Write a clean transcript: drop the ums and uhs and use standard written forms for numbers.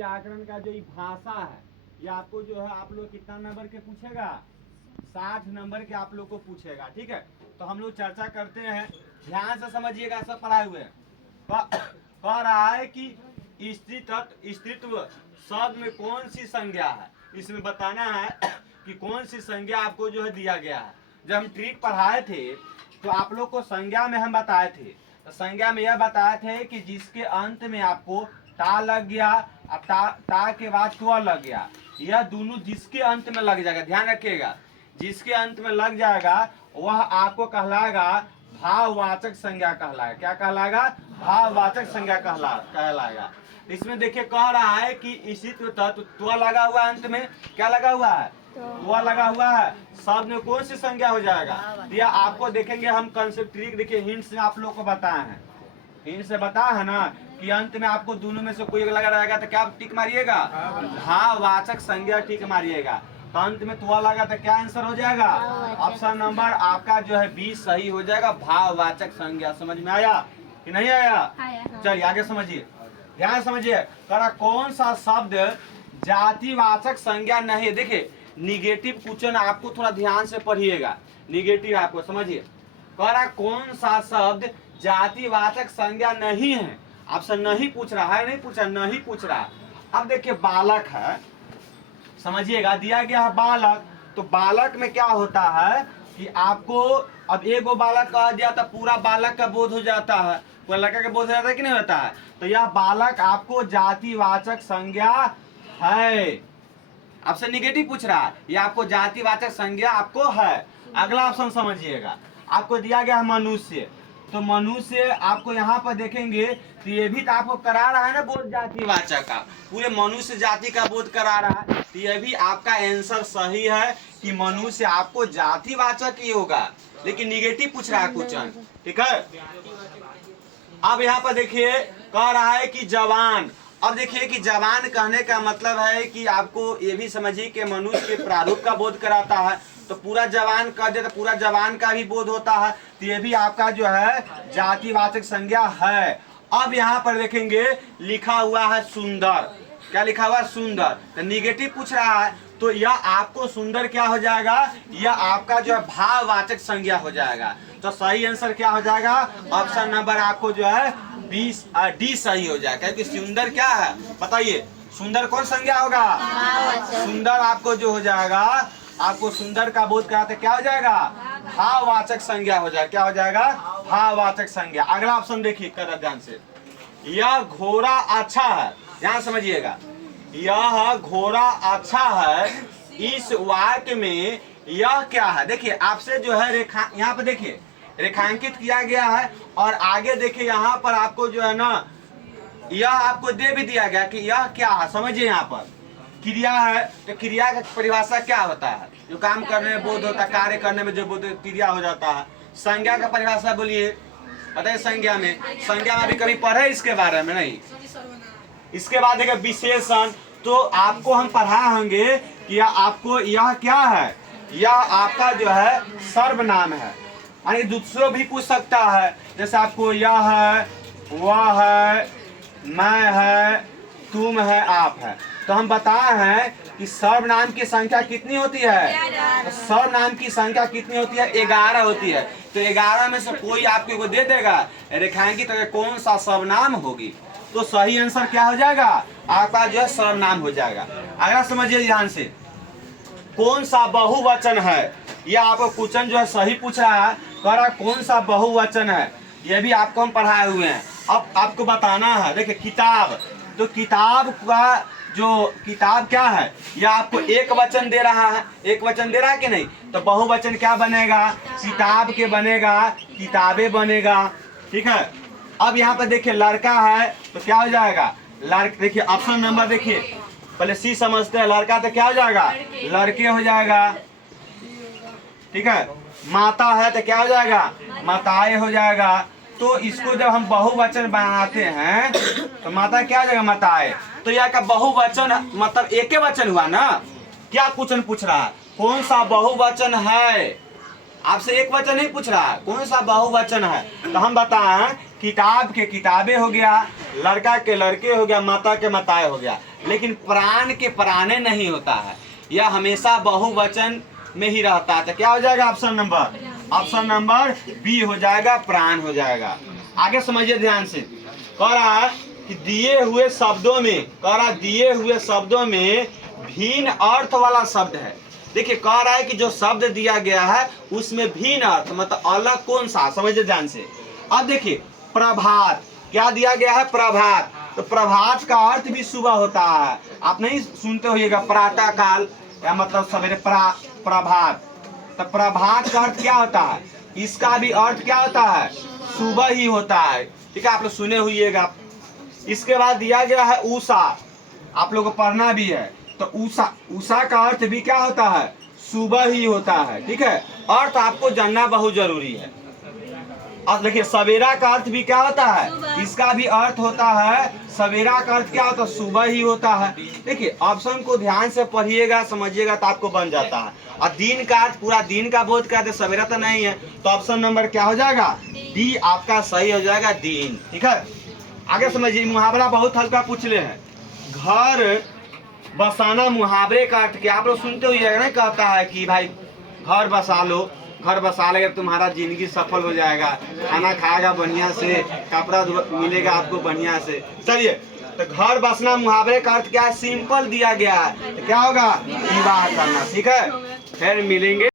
व्याकरण का जो ये भाषा है ये आपको जो है आप लोग कितना नंबर के पूछेगा, 60 नंबर के आप लोग को पूछेगा। ठीक है, तो हम लोग चर्चा करते हैं, ध्यान से समझिएगा, सब पढ़ाए हुए हैं। कह रहा है कि स्त्रीत्व शब्द में कौन सी संज्ञा है, इसमें बताना है कि कौन सी संज्ञा आपको जो है दिया गया है। जब हम ट्रिक पढ़ाए थे तो आप लोग को संज्ञा में हम बताए थे, तो संज्ञा में यह बताए थे कि जिसके अंत में आपको ता लग गया, अब ता के बाद त्व लग गया, यह दोनों जिसके अंत में लग जाएगा, ध्यान रखिएगा, जिसके अंत में लग जाएगा वह आपको कहलाएगा भाववाचक संज्ञा कहलाएगा। क्या कहलाएगा? भाववाचक संज्ञा कहलाएगा। इसमें देखिए कह रहा है कि इसी त्व लगा हुआ है, अंत में क्या लगा हुआ है? त्व लगा हुआ है। शब्द में कौन सी संज्ञा हो जाएगा? या आपको देखेंगे हम कंसेप्ट ट्रिक, देखिए हिंट में आप लोग को बताए हैं, हिंट से बताया है ना कि अंत में आपको दोनों में से कोई एक लगा रहेगा तो क्या टिक मारिएगा? भाववाचक संज्ञा टिक मारिएगा। तो अंत में त्व लगा तो क्या आंसर हो जाएगा? ऑप्शन नंबर आपका जो है 20 सही हो जाएगा, भाववाचक संज्ञा। समझ में आया कि नहीं आया? चलिए आगे समझिए, ध्यान समझिए। कौन सा शब्द जातिवाचक संज्ञा नहीं? देखिए निगेटिव क्वेश्चन आपको थोड़ा ध्यान से पढ़िएगा, निगेटिव आपको समझिए। कौन सा शब्द जातिवाचक संज्ञा नहीं है? आपसे नहीं पूछ रहा है, नहीं पूछा, नहीं पूछ रहा। अब देखिए बालक है, समझिएगा, दिया गया है बालक, तो बालक में क्या होता है कि आपको अब एगो बालक कह दिया तो पूरा बालक का बोध हो जाता है, पूरा लड़का का बोध हो जाता है कि नहीं होता है? तो यह बालक आपको जातिवाचक संज्ञा है। आपसे निगेटिव पूछ रहा है, ये आपको जातिवाचक संज्ञा आपको है। अगला ऑप्शन समझिएगा, आपको दिया गया है मनुष्य, तो मनुष्य आपको यहाँ पर देखेंगे तो ये भी तो आपको करा रहा है ना बोध जातिवाचक का, पूरे मनुष्य जाति का बोध करा रहा है, तो ये भी आपका आंसर सही है कि मनुष्य आपको जातिवाचक ही होगा, लेकिन निगेटिव पूछ रहा है क्वेश्चन। ठीक है, अब यहाँ पर देखिए कह रहा है कि जवान। अब देखिए कि जवान कहने का मतलब है कि आपको ये भी समझिए कि मनुष्य के प्रारूप का बोध कराता है, तो पूरा जवान कह दे तो पूरा जवान का भी बोध होता है, तो ये भी आपका जो है जातिवाचक संज्ञा है। अब यहाँ पर देखेंगे लिखा हुआ है सुंदर, क्या लिखा हुआ है? सुंदर, तो निगेटिव पूछ रहा है, तो यह आपको सुंदर क्या हो जाएगा? यह आपका जो है भाववाचक संज्ञा हो जाएगा। तो सही आंसर क्या हो जाएगा? ऑप्शन नंबर आपको जो है 20 डी सही हो जाएगा, क्योंकि सुंदर क्या है बताइए? सुंदर कौन संज्ञा होगा? सुंदर आपको जो हो जाएगा, आपको सुंदर का बोध कराते क्या हो जाएगा? भाववाचक संज्ञा हो जाएगा। क्या हो जाएगा? भाववाचक संज्ञा। अगला ऑप्शन देखिए कर ध्यान से, यह घोड़ा अच्छा है, ध्यान समझिएगा, यह घोड़ा अच्छा है, इस वाक्य में यह क्या है? देखिए आपसे जो है रेखा यहाँ पे देखिए रेखांकित किया गया है, और आगे देखिए यहाँ पर आपको जो है ना यह आपको दे भी दिया गया कि यह क्या है। समझिए यहाँ पर क्रिया है, तो क्रिया का परिभाषा क्या होता है? जो काम करने में बोध होता है, कार्य करने में जो बोध क्रिया हो जाता है। संज्ञा का परिभाषा बोलिए, बताइए संज्ञा में, संज्ञा में अभी कभी पढ़े इसके बारे में नहीं। इसके बाद देखिए विशेषण, तो आपको हम पढ़ाए होंगे कि आपको यह क्या है? यह आपका जो है सर्वनाम है, यानी दूसरों भी पूछ सकता है, जैसे आपको यह है, वह है, मैं है, तुम है, आप है। तो हम बताए हैं कि सर्वनाम की संख्या कितनी होती है? तो सर्वनाम की संख्या कितनी होती है? 11 होती है। तो 11 में से कोई आपको दे देगा रेखांकित तो कौन सा सर्वनाम होगी, तो सही आंसर क्या हो जाएगा? आपका जो है सर्वनाम हो जाएगा। अगला समझिए ध्यान से, कौन सा बहुवचन है? यह आपको क्वेश्चन जो है सही पूछ रहा है, कह रहा कौन सा बहुवचन है, यह भी आपको हम पढ़ाए हुए हैं। अब आपको बताना है, देखिए किताब, तो किताब का जो किताब क्या है? यह आपको एक वचन दे रहा है, एक वचन दे रहा है कि नहीं? तो बहुवचन क्या बनेगा? किताब के बनेगा, किताबें बनेगा। ठीक है, अब यहाँ पर देखिए लड़का है, तो क्या हो जाएगा? देखिए ऑप्शन नंबर देखिए, पहले सी समझते हैं, लड़का तो क्या हो जाएगा? लड़के हो जाएगा। ठीक है, माता है तो क्या हो जाएगा? माताएं हो जाएगा। तो इसको जब हम बहुवचन बनाते हैं तो माता क्या हो जाएगा? माताएं। तो यह का बहुवचन मतलब एक ही वचन हुआ ना? क्या क्वेश्चन पूछ रहा है? कौन सा बहुवचन है? आपसे एक वचन नहीं पूछ रहा है, कौन सा बहुवचन है? तो हम बताएं किताब के किताबें हो गया, लड़का के लड़के हो गया, माता के माताएं हो गया, लेकिन प्राण के प्राणे नहीं होता है, यह हमेशा बहुवचन में ही रहता है। तो क्या हो जाएगा ऑप्शन नंबर बी हो जाएगा, प्राण हो जाएगा। आगे समझिए ध्यान से, कह रहा है कि दिए हुए शब्दों में भिन्न अर्थ वाला शब्द है। देखिए कह रहा है कि जो शब्द दिया गया है उसमें भिन्न अर्थ, मतलब अलग कौन सा, समझिए ध्यान से। अब देखिए प्रभात, क्या दिया गया है, प्रभात। तो प्रभात का अर्थ भी सुबह होता है, आप नहीं सुनते होइएगा प्रातः काल, या मतलब सवेरे प्रभात। तो प्रभात का अर्थ क्या होता है, इसका भी अर्थ क्या होता है, सुबह ही होता है, ठीक है, आप लोग सुने होइएगा। इसके बाद दिया गया है उषा, आप लोग को पढ़ना भी है। तो उषा का अर्थ भी क्या होता है, सुबह ही होता है, ठीक है, अर्थ आपको जानना बहुत जरूरी है। और देखिए सवेरा का अर्थ भी क्या होता है, इसका भी अर्थ होता है, सवेरा का अर्थ क्या होता है, सुबह ही होता है। देखिए ऑप्शन को ध्यान से पढ़िएगा, समझिएगा तो आपको बन जाता है। और दिन का अर्थ पूरा दिन का बोध करते, सवेरा तो नहीं है, तो ऑप्शन नंबर क्या हो जाएगा, डी आपका सही हो जाएगा, दिन, ठीक है। आगे समझिए, मुहावरा बहुत हल्का पूछ ले हैं। घर बसाना मुहावरे का अर्थ क्या, आप लोग सुनते हुए ना, कहता है कि भाई घर बसा लो, घर बसा लेगा तुम्हारा जिंदगी सफल हो जाएगा, खाना खाएगा बढ़िया से, कपड़ा मिलेगा आपको बढ़िया से। चलिए, तो घर बसना मुहावरे का अर्थ क्या है, सिंपल दिया गया है, तो क्या होगा, विवाह करना, ठीक है। फिर मिलेंगे।